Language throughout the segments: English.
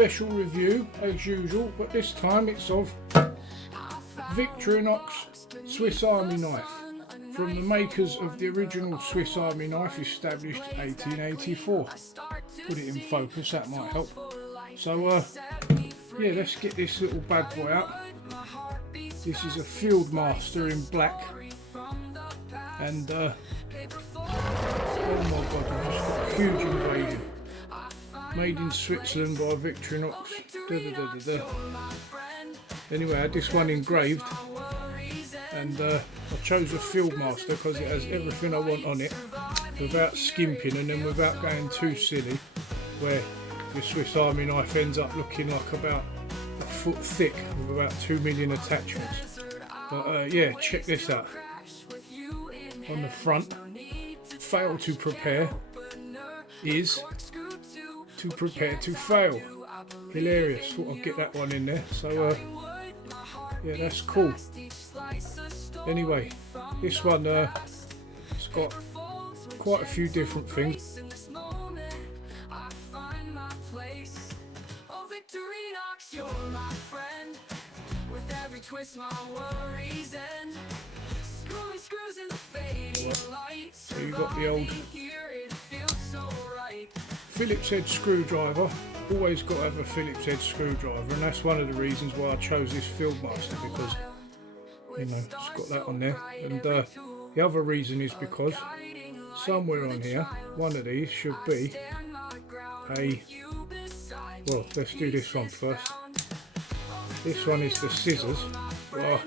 special review as usual, but this time it's of Victorinox Swiss Army knife, from the makers of the original Swiss Army knife, established 1884. Put it in focus, that might help. So yeah, let's get this little bad boy out. This is a Fieldmaster in black, and oh my god, I've just got a huge invasion. Made in Switzerland by Victorinox. Anyway, I had this one engraved, and I chose a Fieldmaster because it has everything I want on it, without skimping and then without going too silly, where the Swiss Army knife ends up looking like about a foot thick with about 2 million attachments. But yeah, check this out. On the front, fail to prepare is to prepare to fail. Hilarious. Thought I'd get that one in there. So yeah, that's cool. Anyway, this one it's got quite a few different things. So you've got the old Phillips head screwdriver. Always got to have a Phillips head screwdriver, and that's one of the reasons why I chose this Fieldmaster, because you know it's got that on there. And the other reason is because somewhere on here, one of these should be a, well, let's do this one first. This one is the scissors. Well,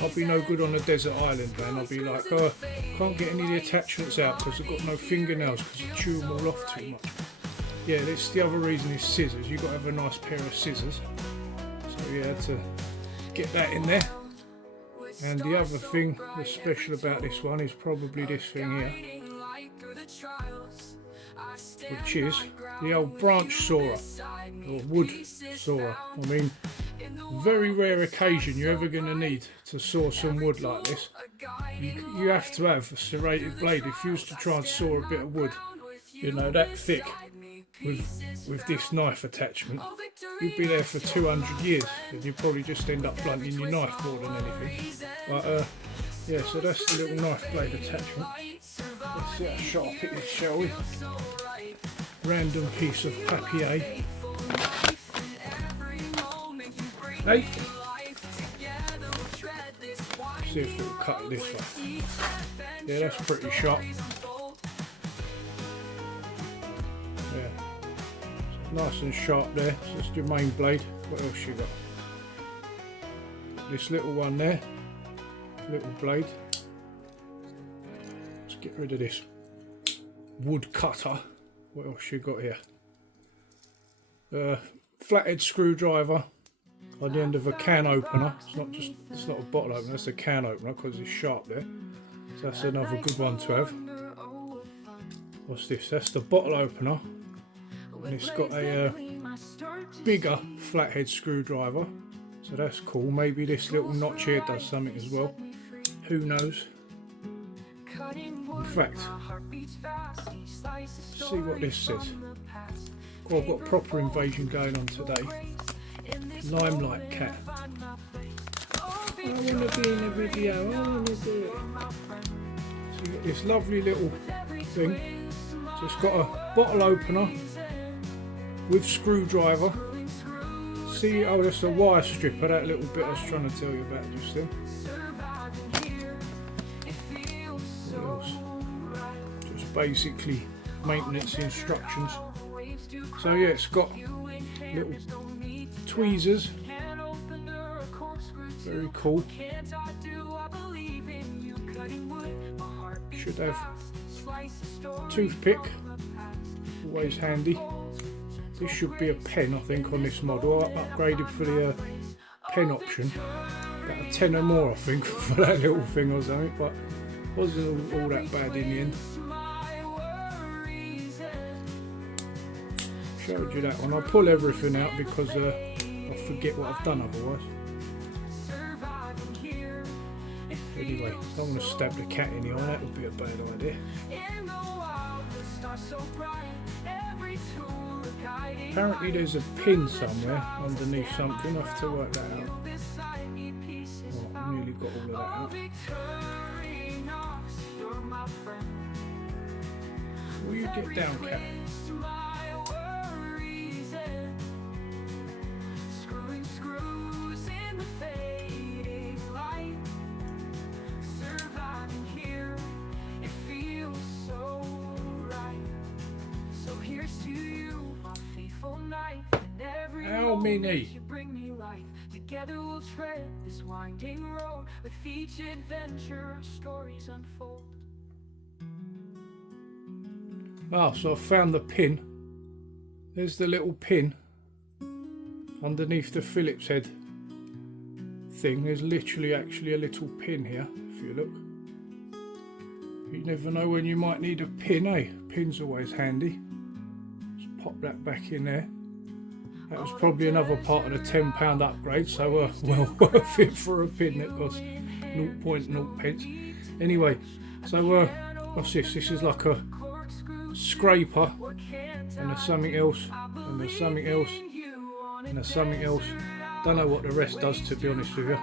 I'll be no good on a desert island, man. I'll be like, oh, can't get any of the attachments out because I've got no fingernails because you chew them all off too much. Yeah, that's the other reason is scissors. You've got to have a nice pair of scissors. So you had to get that in there. And the other thing that's special about this one is probably this thing here, which is the old branch sawer, or wood sawer. I mean, very rare occasion you're ever going to need to saw some wood like this. You have to have a serrated blade. If you used to try and saw a bit of wood, you know, that thick, with this knife attachment, you'd be there for 200 years, and you'd probably just end up blunting your knife more than anything. But yeah, so that's the little knife blade attachment. Let's see how sharp it is, shall we? Random piece of papier. Hey, see if it'll cut it this way. Yeah, that's pretty sharp. Yeah, nice and sharp there. So that's your main blade. What else you got? This little one there, little blade. Let's get rid of this wood cutter. What else you got here? Flathead screwdriver on the end of a can opener. It's not a bottle opener, it's a can opener because it's sharp there. So that's another good one to have. What's this? That's the bottle opener, and it's got a bigger flathead screwdriver. So that's cool. Maybe this little notch here does something as well. Who knows? In fact, see what this says. Oh, I've got a proper invasion going on today. Limelight cat. I want to be in a video. I want to do it. So you've got this lovely little thing. So it's got a bottle opener with screwdriver. See, oh, that's a wire stripper, that little bit I was trying to tell you about just then. What else? Just basically maintenance instructions. So yeah, it's got little tweezers. Very cool. Should have toothpick, always handy. This should be a pen, I think, on this model. I upgraded for the pen option. About a tenner more, I think, for that little thing or something, but wasn't all that bad in the end. Showed you that one. I'll pull everything out because I'll forget what I've done otherwise. Anyway, I don't want to stab the cat in the eye, that would be a bad idea. Apparently there's a pin somewhere underneath something. I have to work that out. Right, I nearly got all of that out. Will you get down, cat? How many? Together we'll tread this winding road. With each adventure our stories unfold. Ah, so I found the pin. There's the little pin underneath the Phillips head thing. There's literally actually a little pin here, if you look. You never know when you might need a pin, eh? Pin's always handy. Just pop that back in there. That was probably another part of the £10 upgrade, so well worth it for a pin that cost 0.0 pence. Anyway, so what's this? This is like a scraper, and there's something else, and there's something else, and there's something else. Don't know what the rest does, to be honest with you.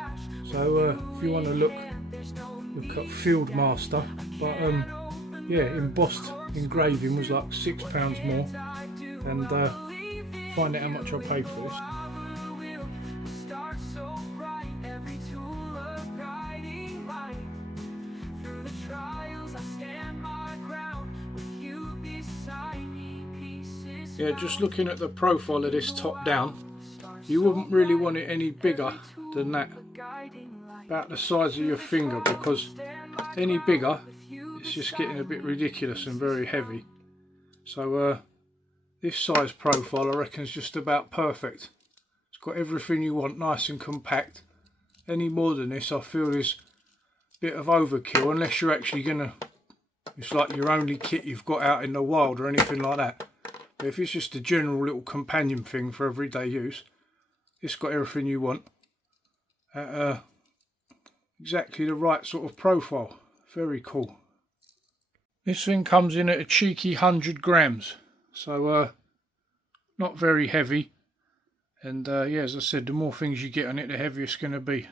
So if you want to look at Fieldmaster, but yeah, embossed engraving was like £6 more, and find out how much I paid for this. Yeah, just looking at the profile of this top down, you wouldn't really want it any bigger than that, about the size of your finger, because any bigger it's just getting a bit ridiculous and very heavy. So this size profile I reckon is just about perfect. It's got everything you want, nice and compact. Any more than this I feel is a bit of overkill, unless you're actually gonna, it's like your only kit you've got out in the wild or anything like that. But if it's just a general little companion thing for everyday use, it's got everything you want at exactly the right sort of profile. Very cool. This thing comes in at a cheeky 100 grams. So not very heavy, and yeah, as I said, the more things you get on it, the heavier it's going to be.